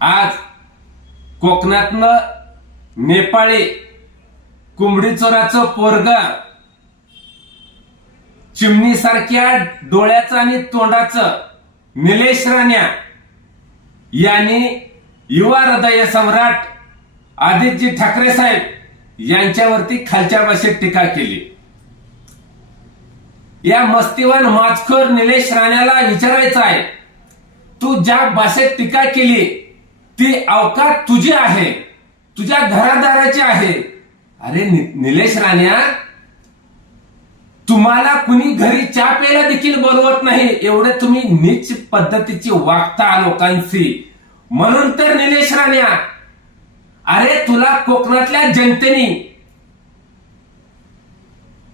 आज कोकणातलं नेपाळी कुंबडी चोराचं पोरग चिमणीसारख्या डोळ्याचं आणि तोंडाचं निलेश राण्या यांनी युवा हृदय सम्राट आदितजी ठाकरे साहेब यांच्यावरती खालच्या भाषेत टीका केली. या मस्तीवान माचखोर निलेश राण्याला विचारायचं आहे तू ज्या भाषेत टीका केली ते अवकात तुझी आहे. तुझ्या घरादाराची आहे. अरे नि- निलेश राण्या तुम्हाला कुणी घरी चहा प्यायला देखील बोलवत नाही एवढे तुम्ही नीच पद्धतीची वागता लोकांशी म्हणून तर निलेश राण्या अरे तुला कोकणातल्या जनतेने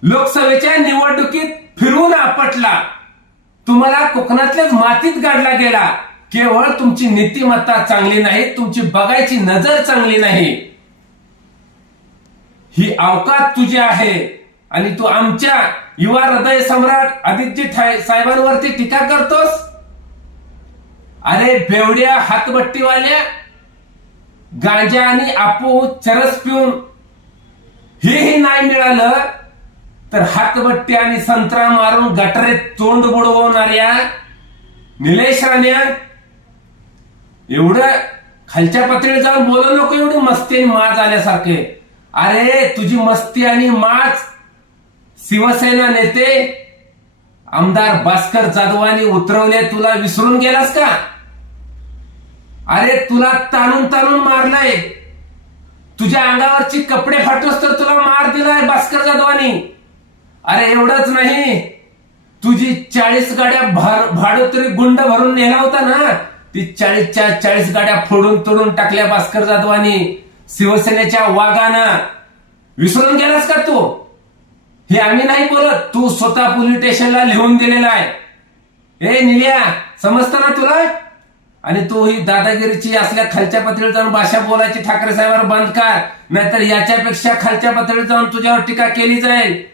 लोकसभेच्या निवडणुकीत फिरून आपटला. तुम्हाला कोकणातल्याच मातीत गाडला गेला. केवळ तुमची नीतिमत्ता चांगली नाही तुमची बघायची नजर चांगली नाही. ही अवकात तुझी आहे आणि तू आमच्या युवा हृदय सम्राट आदित्य साहेबांवरती टीका करतोस? अरे बेवड्या हातबट्टीवाल्या गांजा आणि आपू चरस पिऊन हेही नाही मिळालं तर हातबट्टी आणि संत्रा मारून गटरेत तोंड बुडवणाऱ्या निलेश राण्या एवढं खालच्या पातळीवर जाऊन बोलू नको एवढी मस्ती आणि माज आल्यासारखे अरे तुझी मस्ती आणि माज शिवसेना नेते आमदार भास्कर जाधवांनी उतरवले तुला विसरून गेलास का? अरे तुला ताणून ताणून मारलंय. तुझ्या अंगावरची कपडे फाटूस तर तुला मार दिलाय भास्कर जाधवानी. अरे एवढंच नाही. तुझी चाळीस गाड्या भाडू तरी गुंड भरून नेला होता ना? ती चाळीसच्या चाळीस गाड्या फोडून तोडून टाकल्या भास्कर जाधवानी. शिवसेनेच्या वाघानं. विसरून गेलास का तू? हे आम्ही नाही बोलत. तू स्वतः पोलीस स्टेशनला लिहून दिलेला आहे. हे निल्या समजतं ना तुला? आणि तू ही दादागिरीची असल्या खालच्या पातळीवर जाऊन भाषा बोलायची ठाकरे साहेबांवर बंद कर. नाहीतर याच्यापेक्षा खालच्या पातळीवर जाऊन तुझ्यावर टीका केली जाईल.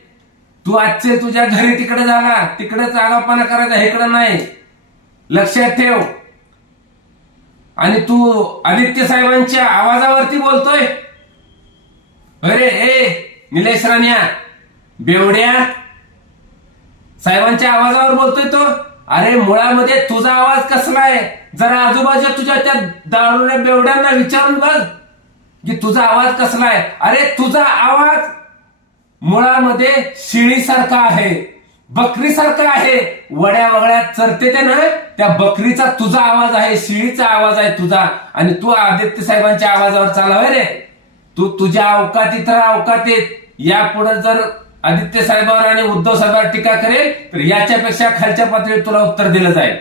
तू आजचे तुझ्या घरी तिकडे झाला. तिकडेच आगापणा करायचा हेकडं नाही. लक्षात ठेव. आणि तू आदित्य साहेबांच्या आवाजावरती बोलतोय? अरे ए निलेश राण्या बेवड्या. साहेबांच्या आवाजावर बोलतोय तो? अरे मुळामध्ये तुझा आवाज कसला आहे? जरा आजूबाजूला तुझ्या त्या दारुड्या बेवड्यांना विचारून बघ की तुझा आवाज कसला आहे? अरे तुझा आवाज मुळामध्ये शिळीसारखा आहे. बकरीसारखं आहे. वड्या वगड्या चरते ते ना त्या बकरीचा तुझा आवाज आहे शिळीचा आवाज आहे तुझा. आणि तू आदित्य साहेबांच्या आवाजावर चालावे रे. तू तुझ्या अवकाती तर अवकातीत. यापुढे जर आदित्य साहेबांवर आणि उद्धव साहेबांवर टीका करेल तर याच्यापेक्षा खालच्या पातळीवर तुला उत्तर दिलं जाईल.